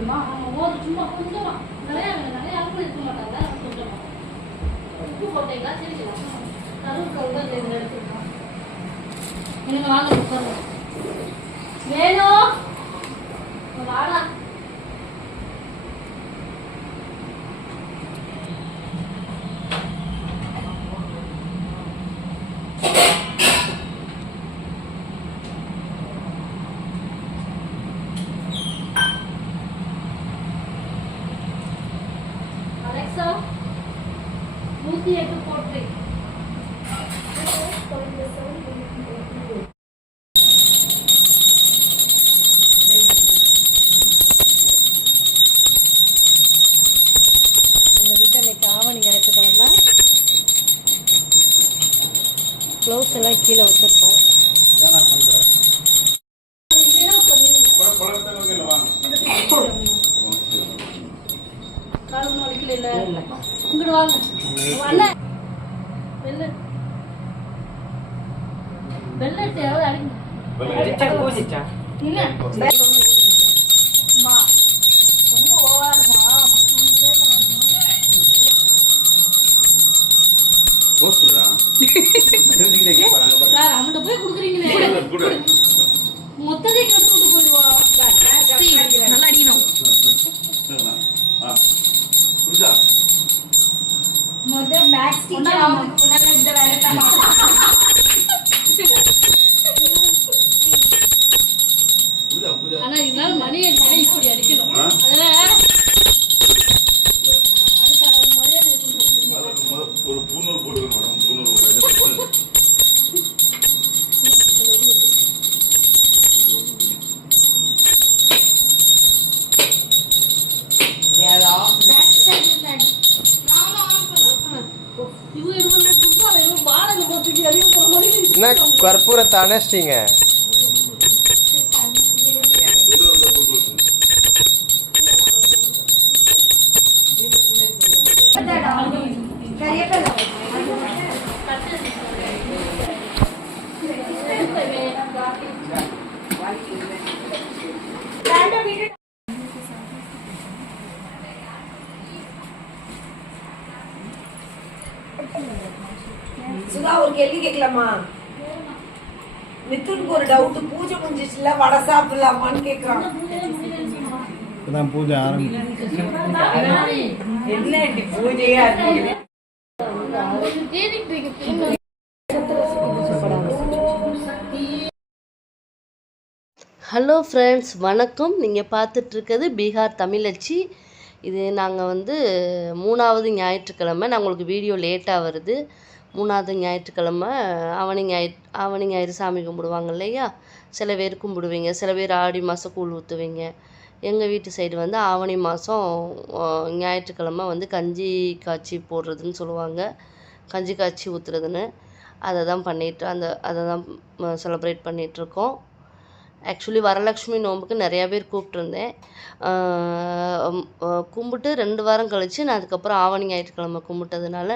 போடணுமா ஒரு சும்மா கொஞ்சமா நிறைய நிறைய யாருக்கும் இருக்க மாட்டாங்க கொஞ்சமா உப்பு போட்டீங்களா? சரி கருவுக்கு கவுடர் ரெண்டு எடுத்துக்கலாம் எனக்கு வாங்க உட்காருங்க. வேணும் வாடா அலெக்சா நூற்றி எட்டு போட்டு எங்கள் வீட்டில் இன்னைக்கு ஆவணி ஞாயிற்றுக்கிழமை க்ளவுஸ் எல்லாம் கீழே வச்சுருக்கோம். காலம் வலிக்கல இல்ல. இங்கிட்டு வாங்க. வெள்ள. அடிங்க போட்டுட்டு வெளியே போற மாதிரி என்ன கற்பூரத்தை அணைச்சிட்டீங்க ஏதோ ஒரு கப்பு போட்டு. சுதா ஒரு கேள்வி கேட்கலாமா? மிதுனுக்கு ஒரு டவுட் பூஜை முடிஞ்சிச்சுல வடை சாப்பிடலாமான்னு கேக்குறான். இப்பதான் பூஜை ஆரம்பிச்சு. பூஜையா ஹலோ ஃப்ரெண்ட்ஸ் வணக்கம். நீங்கள் பார்த்துட்ருக்கிறது பீகார் தமிழச்சி இது நாங்கள் வந்து மூணாவது ஞாயிற்றுக்கிழமை. நான் உங்களுக்கு வீடியோ லேட்டாக வருது. மூணாவது ஞாயிற்றுக்கிழமை ஆவணி ஞாயிறு ஆவணி ஞாயிறு சாமி கும்பிடுவாங்க இல்லையா? சில பேர் கும்பிடுவீங்க சில பேர் ஆடி மாதம் கூழ் ஊற்றுவீங்க எங்கள் வீட்டு சைடு வந்து ஆவணி மாதம் ஞாயிற்றுக்கிழமை வந்து கஞ்சி காய்ச்சி போடுறதுன்னு சொல்லுவாங்க. கஞ்சி காய்ச்சி ஊற்றுறதுன்னு அதை தான் பண்ணிட்டு அந்த அதை தான் செலப்ரேட் பண்ணிகிட்ருக்கோம் ஆக்சுவலி வரலட்சுமி நோம்புக்கு நிறையா பேர் கூப்பிட்ருந்தேன் கும்பிட்டு ரெண்டு வாரம் கழித்து நான் அதுக்கப்புறம் ஆவணி ஞாயிற்றுக்கிழமை கும்பிட்டதுனால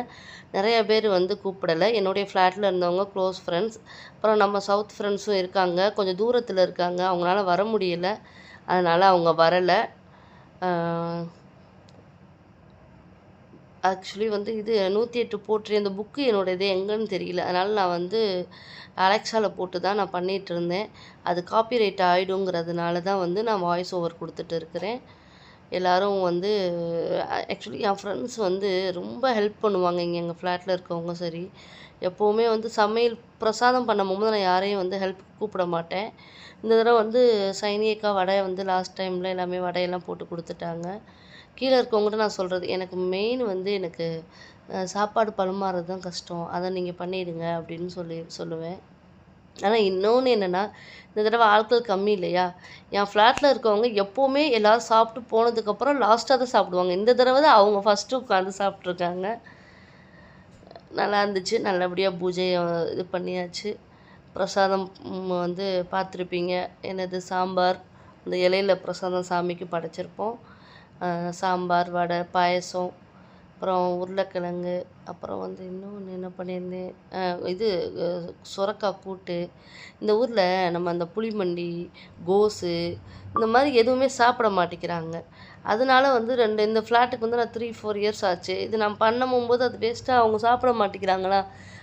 நிறைய பேர் வந்து கூப்பிடலை. என்னுடைய ஃப்ளாட்டில் இருந்தவங்க க்ளோஸ் ஃப்ரெண்ட்ஸ் அப்புறம் நம்ம சவுத் ஃப்ரெண்ட்ஸும் இருக்காங்க. கொஞ்சம் தூரத்தில் இருக்காங்க. அவங்களால வர முடியல. அதனால் அவங்க வரலை. ஆக்சுவலி வந்து இது நூற்றி எட்டு போற்றி அந்த புக்கு என்னோடது எங்கன்னு தெரியல. அதனால் நான் வந்து அலெக்ஸாவில் போட்டு தான் நான் பண்ணிகிட்டு இருந்தேன் அது காப்பிரைட் ஆகிடுங்கிறதுனால தான் வந்து நான் வாய்ஸ் ஓவர் கொடுத்துட்டு இருக்கிறேன். எல்லாரும் வந்து ஆக்சுவலி என் ஃப்ரெண்ட்ஸ் வந்து ரொம்ப ஹெல்ப் பண்ணுவாங்க இங்கே எங்கள் ஃப்ளாட்டில் இருக்கவங்க சரி. எப்போவுமே வந்து சமையல் பிரசாதம் பண்ணும்போது நான் யாரையும் வந்து ஹெல்ப் கூப்பிட மாட்டேன். இந்த தடவை வந்து சைனியக்கா வடை வந்து லாஸ்ட் டைமில் எல்லாமே வடையெல்லாம் போட்டு கொடுத்துட்டாங்க. கீழே இருக்கவங்ககிட்ட நான் சொல்கிறது எனக்கு மெயின் வந்து எனக்கு சாப்பாடு பரிமாறுறது தான் கஷ்டம். அதை நீங்கள் பண்ணிடுங்க அப்படின்னு சொல்லி சொல்லுவேன். ஆனால் இன்னொன்று என்னென்னா இந்த தடவை ஆட்கள் கம்மி இல்லையா? என் ஃப்ளாட்டில் இருக்கவங்க எப்போவுமே எல்லோரும் சாப்பிட்டு போனதுக்கப்புறம் லாஸ்ட்டாக தான் சாப்பிடுவாங்க. இந்த தடவை தான் அவங்க ஃபஸ்ட்டு உட்காந்து சாப்பிட்ருக்காங்க நல்லா இருந்துச்சு. நல்லபடியாக பூஜையை இது பண்ணியாச்சு. பிரசாதம் வந்து பார்த்துருப்பீங்க. என்னது சாம்பார். இந்த இலையில பிரசாதம் சாமிக்கு படைச்சிருப்போம். சாம்பார் வடை பாயசம் அப்புறம் உருளைக்கிழங்கு அப்புறம் வந்து இன்னொன்று என்ன பண்ணியிருந்தேன்? இது சுரக்கா சுரக்காய் கூட்டு. இந்த ஊரில் நம்ம அந்த புளிமண்டி கோஸு இந்த மாதிரி எதுவுமே சாப்பிட மாட்டேங்கிறாங்க. அதனால வந்து ரெண்டு இந்த ஃப்ளாட்டுக்கு வந்து நான் த்ரீ ஃபோர் இயர்ஸ் ஆச்சு. இது நான் பண்ணும் போது அது வேஸ்ட்டாக அவங்க சாப்பிட மாட்டேங்கிறாங்களா?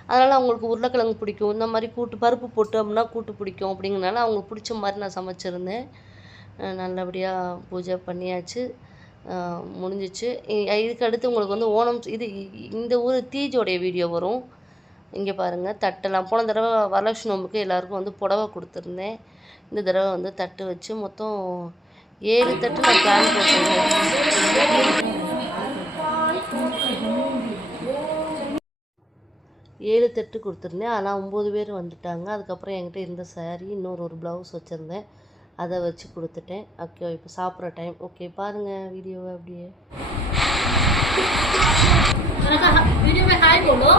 அதனால் அவங்களுக்கு உருளைக்கிழங்கு பிடிக்கும். இந்த மாதிரி கூட்டு பருப்பு போட்டு கூட்டு பிடிக்கும். அப்படிங்கிறனால அவங்களுக்கு பிடிச்ச மாதிரி நான் சமைச்சிருந்தேன். நல்லபடியாக பூஜை பண்ணியாச்சு. முடிஞ்சிச்சு. இதுக்கு அடுத்து உங்களுக்கு வந்து ஓணம் இது இந்த ஊர் தீஜோடைய வீடியோ வரும். இங்கே பாருங்கள் தட்டெல்லாம். போன தடவை வரலட்சுமி நோம்புக்கு எல்லாருக்கும் வந்து புடவை கொடுத்துருந்தேன். இந்த தடவை வந்து தட்டு வச்சு மொத்தம் ஏழு தட்டு நான் பிளான் போட்டிருந்தேன் ஏழு தட்டு கொடுத்துருந்தேன். ஆனால் ஒம்பது பேர் வந்துட்டாங்க. அதுக்கப்புறம் என்கிட்ட இருந்த சாரீ இன்னொரு ஒரு ப்ளவுஸ் வச்சுருந்தேன். அதை வச்சு கொடுத்துட்டேன் ஓகே இப்போ சாப்பிட்ற டைம் ஓகே பாருங்கள் வீடியோவை அப்படியே मैंने कहा वीडियो में हाय बोलो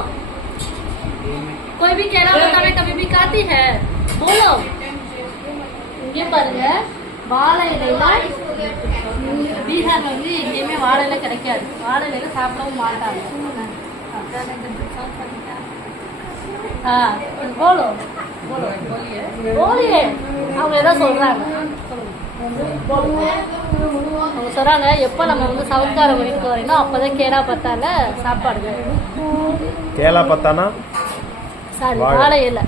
कोई भी केला बताने कभी भी खाती है बोलो இங்கே பாருங்க வாழை இலையில இங்க பீகார்ல வந்து எங்கேயுமே வாழை இலை கிடைக்காது வாழை இலையில சாப்பிடவும் மாட்டாங்க ஆ போலோ போலோ போலியே அவங்க சொல்றாங்க? சொல்லுங்க அவங்க சொல்றாங்க எப்போ நம்ம வந்து சவுக்கார வீட்டுக்கு வரீங்களோ அப்போதான் கேரா பத்தால சாப்பாடு பத்தானா? சாரி வாழை. இலை.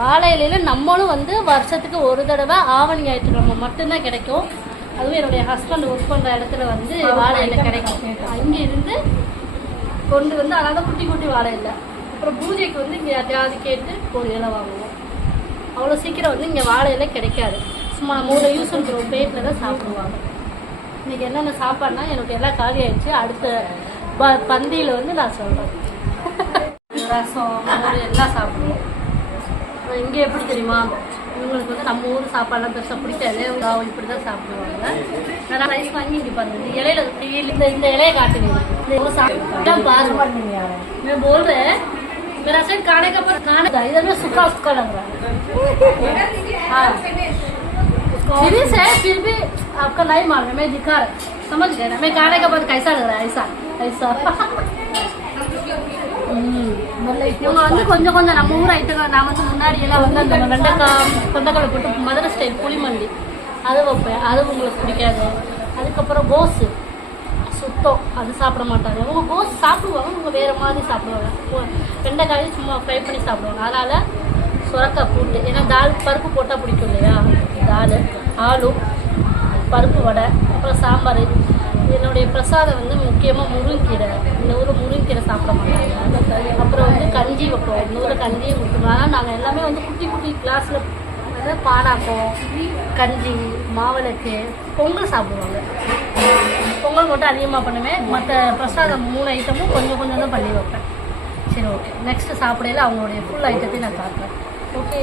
வாழை இலையில நம்மளும் வந்து வருஷத்துக்கு ஒரு தடவை ஆவணி ஞாயிற்றுக்கிழமை மட்டும்தான் கிடைக்கும். அதுவும் என்னுடைய ஹஸ்பண்ட் ஒர்க் பண்ற இடத்துல வந்து வாழை இலை கிடைக்கும். அங்கே இருந்து கொண்டு வந்து அதனால குட்டி குட்டி வாழை இலை. அப்புறம் பூஜைக்கு வந்து இங்கே யாரையாவது கேட்டு ஒரு இலை வாங்குவோம். அவ்வளோ சீக்கிரம் வந்து இங்கே வாழையில் கிடைக்காது. சும்மா மூணு யூஸ் பண்ணுறோம் பேட்டில் தான் சாப்பிடுவாங்க. இன்றைக்கி என்னென்ன சாப்பாடுனா எனக்கு எல்லாம் காலி ஆயிடுச்சு. அடுத்த ப பந்தியில் வந்து நான் சொல்கிறேன் ரசம் எல்லாம் சாப்பிடுவோம். இங்கே எப்படி தெரியுமா? இவங்களுக்கு வந்து நம்ம ஊர் சாப்பாடுலாம் பெருசாக பிடிக்காது. அவங்க இப்படி தான் சாப்பிடுவாங்க. நான் ரைஸ் வாங்கி இங்கே பார்த்து இலையில இந்த இந்த இலையை காட்டுங்க. நான் பாருங்க. நான் போடுறேன். मेरा साइड खाने का पर खाने का इधर में सूखा सूखा लग रहा है हाँ सीरियस है फिर भी आपका नहीं मालूम है मैं दिखा रहा समझ गए ना मैं खाने के बाद कैसा लग रहा है ऐसा ऐसा ம். இவங்க வந்து கொஞ்சம் கொஞ்சம் நம்ம ஊர் ஐட்டங்கள் நான் வந்து முன்னாடி எல்லாம் வந்து அந்த வெண்டைக்காய் கொண்டக்கடலை போட்டு மதுரை ஸ்டைல் புளிமண்டி அது வைப்பேன் அது உங்களுக்கு பிடிக்காது அதுக்கப்புறம் கோஸு சுத்தம் அது சாப்பிட மாட்டாங்க அவங்க கோஸ் சாப்பிடுவாங்க. அவங்க வேற மாதிரி சாப்பிடுவாங்க. வெண்டைக்காய் சும்மா ஃப்ரை பண்ணி சாப்பிடுவாங்க. அதனால சுரக்காய் கூட்டு. ஏன்னா தால் பருப்பு போட்டால் பிடிக்கும் இல்லையா? தால் ஆலு பருப்பு வடை அப்புறம் சாம்பார். என்னுடைய பிரசாதம் வந்து முக்கியமாக முருங்கீரை. இந்த ஊரில் முருங்கீரை சாப்பிட மாட்டாங்க. அப்புறம் வந்து கஞ்சி வைப்போம். இந்த ஊரில் கஞ்சியை கொடுத்துருவோம் ஆனால் நாங்கள் எல்லாமே வந்து குட்டி குட்டி கிளாஸில் வந்து பானாக்கம் கஞ்சி மாவிளக்கு பொங்கல் சாப்பிடுவாங்க. பொங்கல் மட்டும் அதிகமாக பண்ணுவேன். மற்ற பிரசாதம் மூணு ஐட்டமும் கொஞ்சம் கொஞ்சம் தான் பண்ணி வைப்பேன். சரி ஓகே நெக்ஸ்ட்டு சாப்பிடையில அவங்களுடைய ஃபுல் ஐட்டத்தையும் நான் பார்க்குறேன் ஓகே